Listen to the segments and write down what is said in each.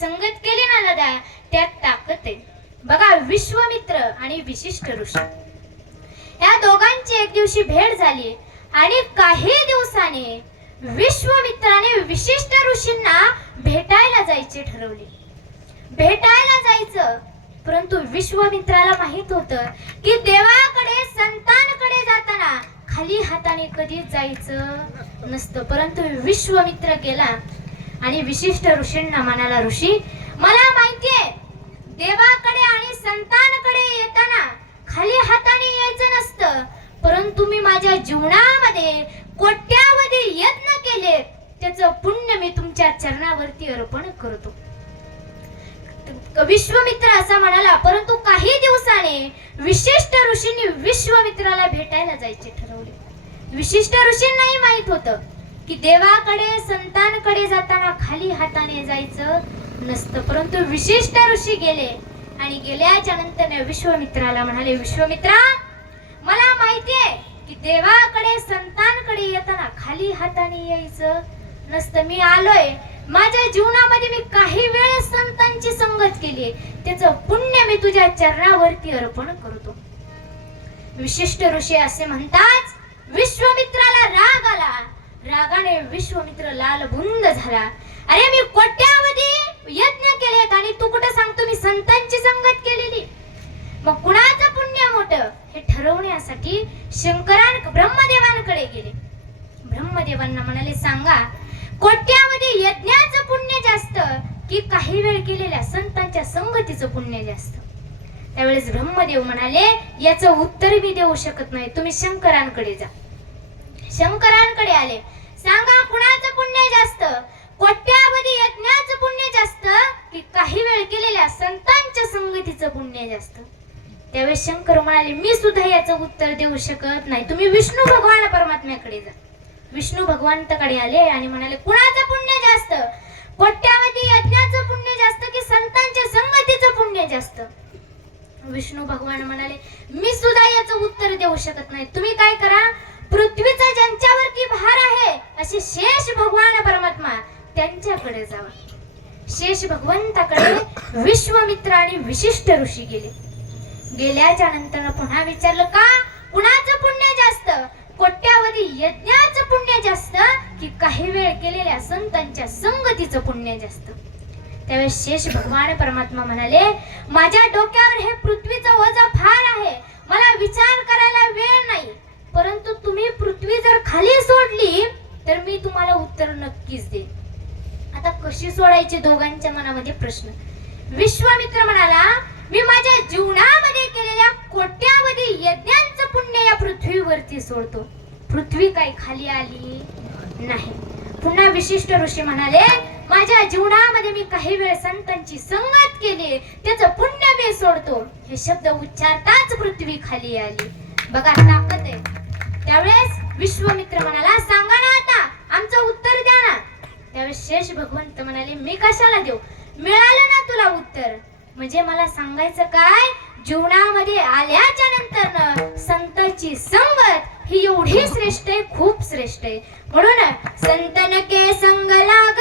संगत केली ना लदा त्यात ताकद आहे. बघा विश्वमित्र आणि विशिष्ट ऋषी. या दोघांची एक दिवशी भेट झाली आणि काही दिवसाने विश्वमित्राने विशिष्ट ऋषींना भेटायला जायचे ठरवले. भेटायला जायचं परंतु विश्वमित्राला माहीत होत की देवाकडे संतांकडे जाताना खाली हाताने कधीच जायचं नसतं. परंतु विश्वमित्र गेला आणि विशिष्ट ऋषींना म्हणाला ऋषी मला माहितीये देवाकडे आणि संतांकडे येताना खाली हाताने यायचं नसतं परंतु मी माझ्या जीवनामध्ये कोट्यावधी यत्न केले त्याचं पुण्य मी तुमच्या चरणावरती अर्पण करतो. विश्वमित्र असा म्हणाला परंतु काही दिवसाने विशिष्ट ऋषींनी विश्वमित्राला भेटायला जायचे ठरवले. विशिष्ट ऋषींनाही माहीत होतं की देवाकडे संतांकडे जाताना खाली हाताने जायचं नसतं. परंतु विशिष्ट ऋषी गेले आणि गेल्याच्यानंतर विश्वमित्राला म्हणाले विश्वमित्रा मला माहितीये की देवाकडे संतांकडे येताना खाली हाताने यायचं नसतं. मी आलोय. माझ्या जीवनामध्ये मी काही वेळ संतांची संगत केली त्याचं पुण्य मी तुझ्या चरणावरती अर्पण करतो. विशिष्ट ऋषी असे म्हणतात विश्वमित्राला विश्वमित्र लाल बुंद झाला. अरे मी कोट्यावधी यज्ञ केलेत आणि तू कुठं सांगतो? मी संतांची संगत केलेली. मग कुणाचं पुण्य मोठं? हे ठरवण्यासाठी शंकरान ब्रह्मदेवांकडे गेले. ब्रह्मदेवांना म्हणाले सांगा कोट्यामध्ये यज्ञाचं पुण्य जास्त की काही वेळ केलेल्या संतांच्या संगतीचं पुण्य जास्त? त्यावेळेस ब्रह्मदेव म्हणाले याचं उत्तर मी देऊ शकत नाही. तुम्ही शंकरांकडे जा. शंकरांकडे आले. सांगा कुणाचं पुण्य जास्त? कोट्यावधी यज्ञाचं पुण्य जास्त की काही वेळ केलेल्या संतांच्या संगतीचं पुण्य जास्त? त्यावेळेस शंकर म्हणाले मी सुद्धा याचं उत्तर देऊ शकत नाही. तुम्ही विष्णू भगवान परमात्म्याकडे जा. विष्णू भगवंताकडे आले आणि म्हणाले कुणाचं पुण्य जास्त? कोट्यावधी यज्ञाचं पुण्य जास्त की संतांच्या संगतीचं पुण्य जास्त? विष्णू भगवान म्हणाले मी सुद्धा याचं उत्तर देऊ शकत नाही. तुम्ही काय करा पृथ्वीचा ज्यांच्यावरती भार आहे असे शेष भगवान परमात्मा त्यांच्याकडे जावा. शेष भगवंताकडे विश्वमित्र आणि विशिष्ट ऋषी गेले. गेल्याच्यानंतर पुन्हा विचारलं का? कुणाचं पुण्य जास्त? कोट्यावधी यज्ञाचं पुण्य जास्त की काही वेळ केलेल्या संतांच्या संगतीचं पुण्य जास्त? त्यावेळेस शेष भगवान परमात्मा म्हणाले माझ्या डोक्यावर हे पृथ्वीचं वजा फार आहे. मला विचार करायला वेळ नाही. परंतु तुम्ही पृथ्वी जर खाली सोडली तर मी तुम्हाला उत्तर नक्कीच देईन. कशी सोडायची दोघांच्या मनामध्ये प्रश्न? विश्वामित्र म्हणाला मी माझ्या जीवनामध्ये केलेल्या कोट्यावधी यज्ञांचं पुण्य या पृथ्वीवरती सोडतो. पृथ्वी काय खाली आली नाही. पुन्हा विशिष्ट ऋषी म्हणाले माझ्या जीवनामध्ये मी काही वेळ संतांची संगत केली त्याचं पुण्य मी सोडतो. हे शब्द उच्चारताच पृथ्वी खाली आली. बघा ताकद आहे. त्यावेळेस विश्वमित्र म्हणाला सांगा ना आता आमचं उत्तर त्यावेळेस शेष भगवंत म्हणाले मी कशाला देऊ? मिळालं ना तुला उत्तर. म्हणजे मला सांगायचं काय? जीवनामध्ये आल्याच्यानंतर संतची संगत ही एवढी श्रेष्ठ आहे खूप श्रेष्ठ आहे. म्हणून संतन के संग लाग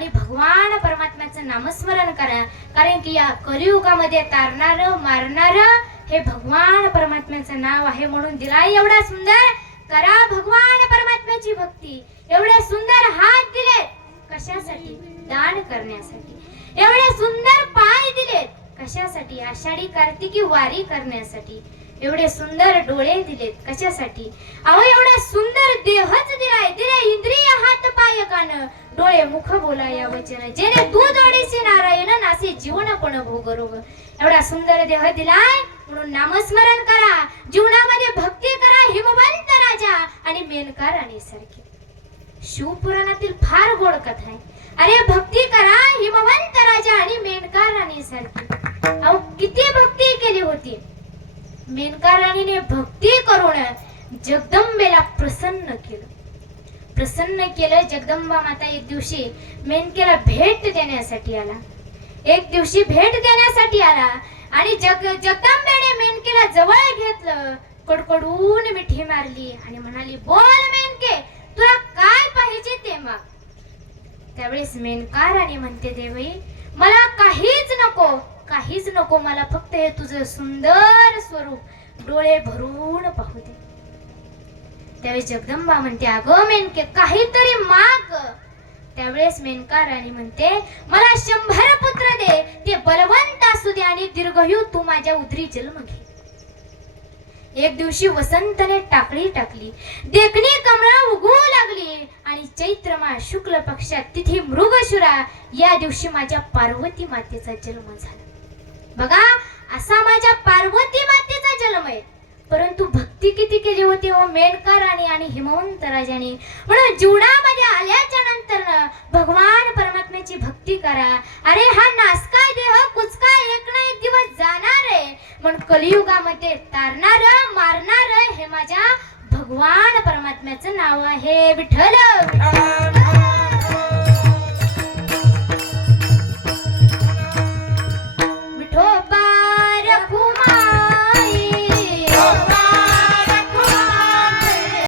आणि भगवान परमात्म्याचं नामस्मरण करा. कारण की या कलियुगामध्ये तारणार मारणार हे भगवान परमात्म्याचं नाव आहे म्हणून दिलाय एवढा सुंदर. करा भगवान परमात्म्याची भक्ती. एवढे सुंदर हात दिले कशासाठी? दान करण्यासाठी. एवढे सुंदर पाय दिलेत कशासाठी? आषाढी कार्तिकी वारी करण्यासाठी. एवढे सुंदर डोळे दिलेत. कशासाठी? अहो एवढा सुंदर देहच दिलाय. दिले इंद्रिय हात पाय कान. डोळे मुख बोलाया वचन. जेने तू जोडीसी नारायण नासे जीवन पण भोगरोग एवढा सुंदर देह दिलाय म्हणून नामस्मरण करा. जीवनामध्ये भक्ती करा हिमवंत राजा. आणि मेनका राणी सारखे शिवपुराणातील फार गोड कथा आहे. अरे भक्ती करा हिमवंत राजा आणि मेनका राणी सारखी अहो किती भक्ती केली होती. मेनका राणीने भक्ती करून जगदंबेला प्रसन्न केलं. प्रसन्न केलं जगदंबा माता एक दिवशी मेनकेला भेट देण्यासाठी आला. एक दिवशी भेट देण्यासाठी आला आणि जग जगदंबेने मेनकेला जवळ घेतलं. कडकडून मिठी मारली आणि म्हणाली बोल मेनके तुला काय पाहिजे ते मग. त्यावेळेस मेनका राणी म्हणते देवी मला काहीच नको. काहीच नको मला फक्त हे तुझं सुंदर स्वरूप डोळे भरून पाहू दे. त्यावेळेस जगदंबा म्हणते अगं मेनके काहीतरी माग. त्यावेळेस मेनका राणी म्हणते मला शंभर पुत्र दे ते बलवंत असू दे आणि दीर्घयू तू माझ्या उदरी जन्म घे. एक दिवशी वसंतने टाकळी टाकली देखणी कमळा उगवू लागली आणि चैत्रमा शुक्ल पक्षात तिथी मृगशुरा या दिवशी माझ्या पार्वती मातेचा जन्म झाला. बघा असा माझ्या पार्वती मातेचा जन्म आहे. परंतु भक्ती किती केली होती हो मेनकर आणि हिमवंत राजाने. म्हणून जीवनामध्ये आल्याच्यानंतर भगवान परमात्म्याची भक्ती करा. अरे हा नासकाय देह कुचकाय एक ना एक दिवस जाणार आहे. म्हणून कलियुगामध्ये तारणार मारणार हे माझ्या भगवान परमात्म्याचं नाव आहे. विठ्ठल! विठ्ठल!